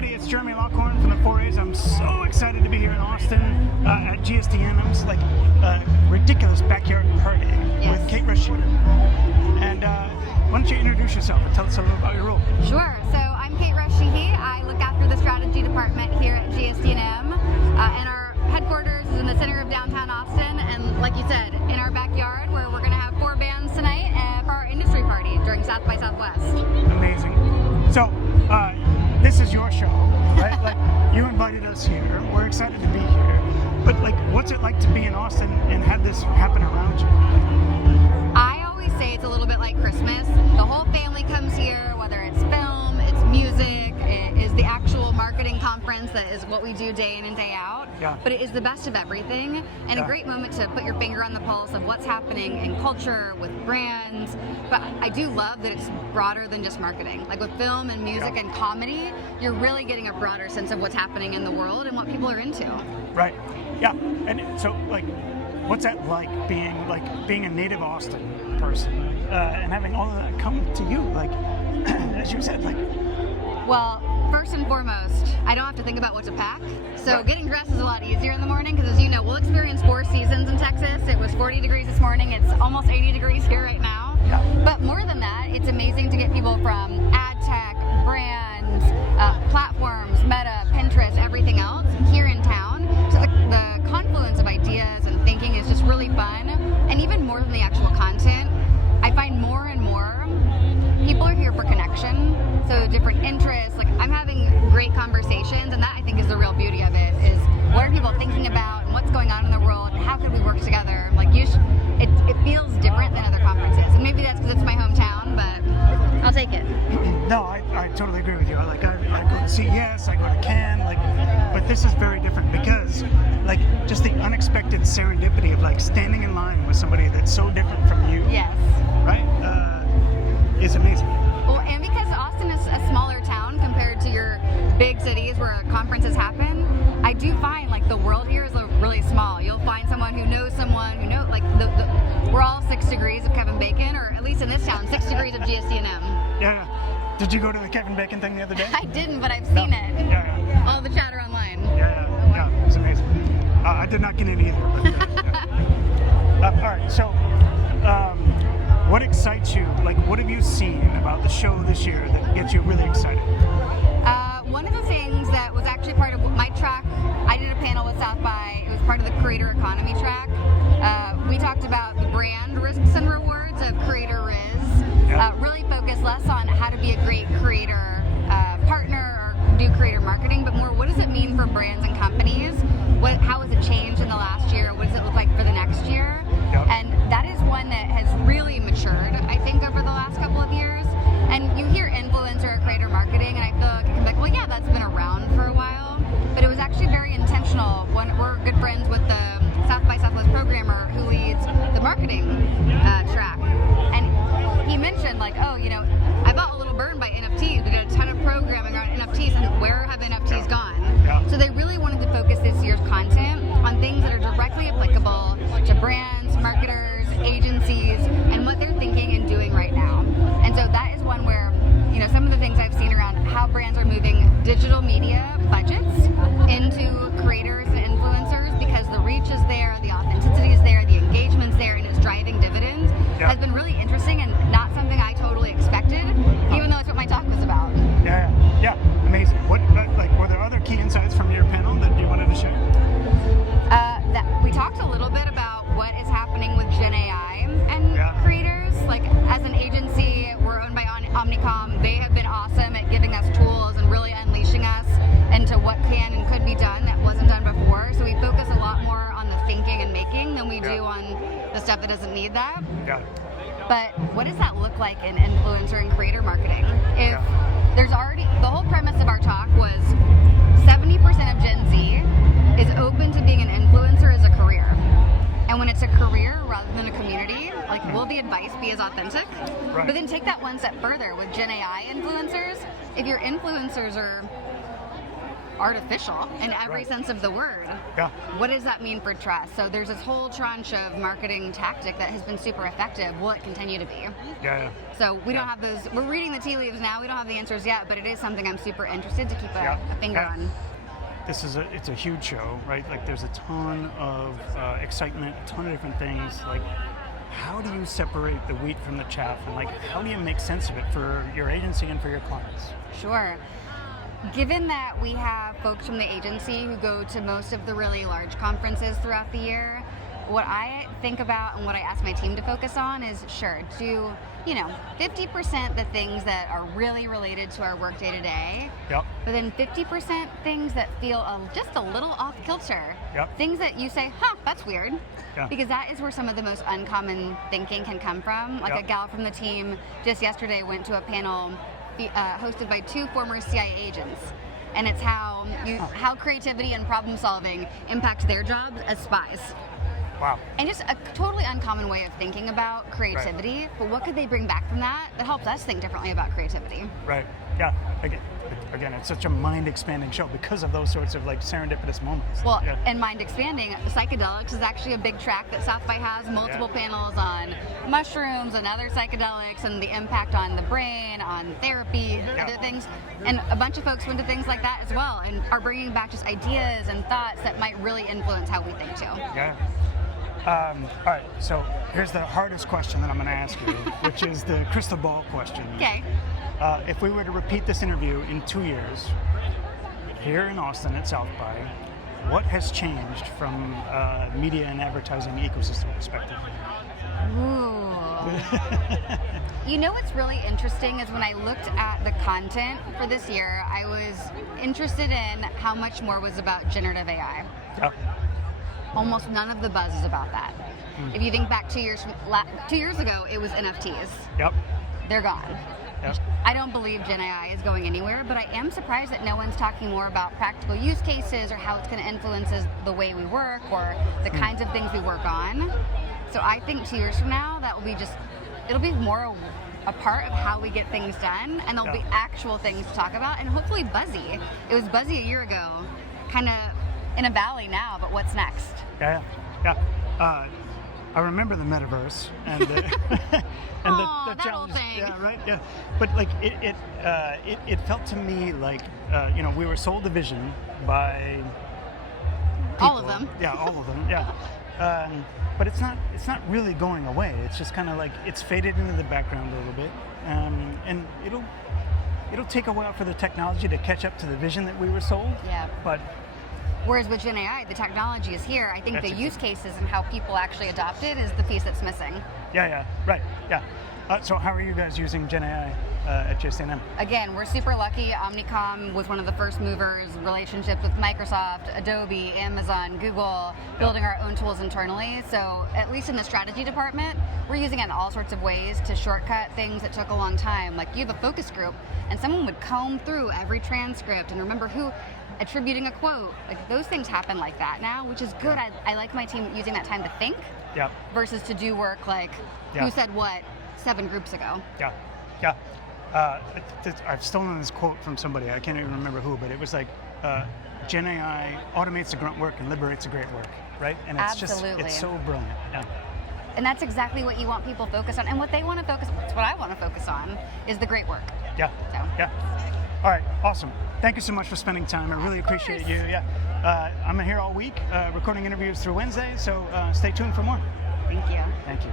everybody, it's Jeremy Lockhorn from the 4As. I'm so excited to be here in Austin at GSD&M's ridiculous backyard party with Kate Sheehy. And why don't you introduce yourself and tell us a little about your role? Sure. So I'm Kate Sheehy. I look after the strategy department here at GSD&M, and our headquarters is in the center of downtown Austin. And like you said, in our backyard, where we're going to have 4 bands tonight for our industry party during South by Southwest. Amazing. So this is your show, right? Like, you invited us here. We're excited to be here. But like, what's it like to be in Austin and have this happen around you? I always say it's a little bit like Christmas. The whole family comes here, whether it's film, it's music, it is the actual marketing conference that is what we do day in and day out. Yeah. But it is the best of everything, and a great moment to put your finger on the pulse of what's happening in culture, with brands. But I do love that it's broader than just marketing. Like with film and music and comedy, you're really getting a broader sense of what's happening in the world and what people are into. Right. Yeah. And so, like, what's that like being a native Austin person and having all of that come to you? Like, as you said, like. Well, first and foremost, I don't have to think about what to pack. So getting dressed is a lot easier in the morning because, as you know, we'll experience 4 seasons in Texas. It was 40 degrees this morning. It's almost 80 degrees here right now. Yeah. But more than that, it's amazing to get people from ad tech, brands, platforms, Meta, Pinterest, everything else here in town. So the confluence of ideas and thinking is just really fun. And even more than the actual content, I find more and more people are here for connection. So different interests, like I'm having great conversations, and that I think is the real beauty of it, is what are people thinking about and what's going on in the world and how could we work together? Like it feels different than other conferences, and maybe that's because it's my hometown, but I'll take it. No, I totally agree with you. I go to CES, I go to Cannes, but this is very different because like just the unexpected serendipity of like standing in line with somebody that's so different from you. Yes. Right? Is amazing. Well, and because Austin is a smaller town compared to your big cities where conferences happen, I do find like the world here is really small. You'll find someone who knows someone who knows, like we're all 6 degrees of Kevin Bacon, or at least in this town, 6 degrees of GSD&M. Yeah. Did you go to the Kevin Bacon thing the other day? I didn't, but I've seen it. Yeah. All the chatter online. Yeah, it's amazing. I did not get in either. But, all right, so what excites you? Like, what have you seen about the show this year that gets you really excited? One of the things that was actually part of my track, I did a panel with South by. It was part of the creator economy track. We talked about the brand risks and rewards of Creator Riz. Really focus less on how to be a great creator partner or do creator marketing, but more what does it mean for brands and companies? How has it changed in the last year? What does it look like for the next year? And that is one that has really matured, I think, over the last couple of years. And you hear influencer or creator marketing, and I feel like it can be like, well, yeah, that's been around for a while. But it was actually very intentional. We're good friends with the South by Southwest programmer who leads the marketing track. And he mentioned, like, oh, you know, I bought a little burned by NFTs. We did a ton of programming around NFTs, and where have NFTs gone? So they really wanted to focus this year's content on things that are directly applicable to brands, marketers, agencies, and what they're thinking and doing right now. And so that is one where, you know, some of the things I've seen around how brands are moving digital media budgets into creators and influencers because the reach is there, the authenticity is there, the engagement's there, and it's driving dividends has been really interesting and not something I totally expected, even though it's what my talk was about. Yeah, amazing. What, like, were there other key insights from your panel that you wanted to share? We talked a little bit about what is happening with Gen AI and creators. Like, as an agency, we're owned by Omnicom. They have been awesome at giving us tools and really unleashing us into what can and could be done that wasn't done before. So we focus a lot more on the thinking and making than we do on the stuff that doesn't need that. But what does that look like in influencer and creator marketing? If there's already, the whole premise of our talk was 70% of Gen Z is open to being an influencer as a career. And when it's a career rather than a community, like, will the advice be as authentic? But then take that one step further with Gen AI influencers. If your influencers are artificial in every Right. sense of the word. Yeah. What does that mean for trust? So there's this whole tranche of marketing tactic that has been super effective. Will it continue to be? Yeah. So we don't have those. We're reading the tea leaves now. We don't have the answers yet, but it is something I'm super interested to keep a finger on. It's a huge show, right? Like there's a ton of excitement, a ton of different things. Like, how do you separate the wheat from the chaff, and like how do you make sense of it for your agency and for your clients? Sure. Given that we have folks from the agency who go to most of the really large conferences throughout the year, what I think about and what I ask my team to focus on is, sure, do 50% the things that are really related to our work day to day, Yep. but then 50% things that feel just a little off kilter. Yep. Things that you say, huh, that's weird. Yeah. Because that is where some of the most uncommon thinking can come from. Like Yep. a gal from the team just yesterday went to a panel hosted by 2 former CIA agents. And it's how creativity and problem solving impact their jobs as spies. Wow. And just a totally uncommon way of thinking about creativity, but what could they bring back from that helps us think differently about creativity? Right. Yeah. Again, it's such a mind-expanding show because of those sorts of like serendipitous moments. Well, Yeah. and mind-expanding, psychedelics is actually a big track that South by has multiple panels on mushrooms and other psychedelics and the impact on the brain, on therapy, other things. And a bunch of folks went to things like that as well and are bringing back just ideas and thoughts that might really influence how we think too. Yeah. All right, so here's the hardest question that I'm going to ask you, which is the crystal ball question. Okay. If we were to repeat this interview in 2 years, here in Austin at South by, what has changed from media and advertising ecosystem perspective? Ooh. What's really interesting is when I looked at the content for this year, I was interested in how much more was about generative AI. Yep. Almost none of the buzz is about that. If you think back 2 years ago, it was NFTs. Yep. They're gone. Yep. I don't believe Gen AI is going anywhere, but I am surprised that no one's talking more about practical use cases or how it's going to influence the way we work or the kinds of things we work on. So I think 2 years from now, it'll be more a part of how we get things done, and there'll be actual things to talk about, and hopefully buzzy. It was buzzy a year ago, kind of in a valley now, but what's next? Yeah. I remember the metaverse and the, and the that whole challenge. thing. Yeah, right. Yeah, but like it felt to me like we were sold the vision by people. All of them. Yeah, all of them. Yeah. But it's not really going away. It's just kind of like it's faded into the background a little bit, and it'll take a while for the technology to catch up to the vision that we were sold. Yeah. But whereas with Gen AI, the technology is here. I think That's the exactly. use cases and how people actually adopt it is the piece that's missing. yeah, right. Yeah. So how are you guys using Gen AI at GSD&M? Again, we're super lucky. Omnicom was one of the first movers, relationships with Microsoft, Adobe, Amazon, Google, building our own tools internally. So at least in the strategy department, we're using it in all sorts of ways to shortcut things that took a long time. Like you have a focus group and someone would comb through every transcript and remember who attributing a quote. Like those things happen like that now, which is good. I like my team using that time to think versus to do work like who said what 7 groups ago. Yeah. I've stolen this quote from somebody. I can't even remember who, but it was like, Gen AI automates the grunt work and liberates the great work, right? And it's Absolutely. it's so brilliant. Yeah. And that's exactly what you want people focused on. And what they want to focus on, it's what I want to focus on, is the great work. Yeah. So. Yeah. All right. Awesome. Thank you so much for spending time. I really appreciate you. Yeah. I'm here all week, recording interviews through Wednesday, so stay tuned for more. Thank you. Thank you.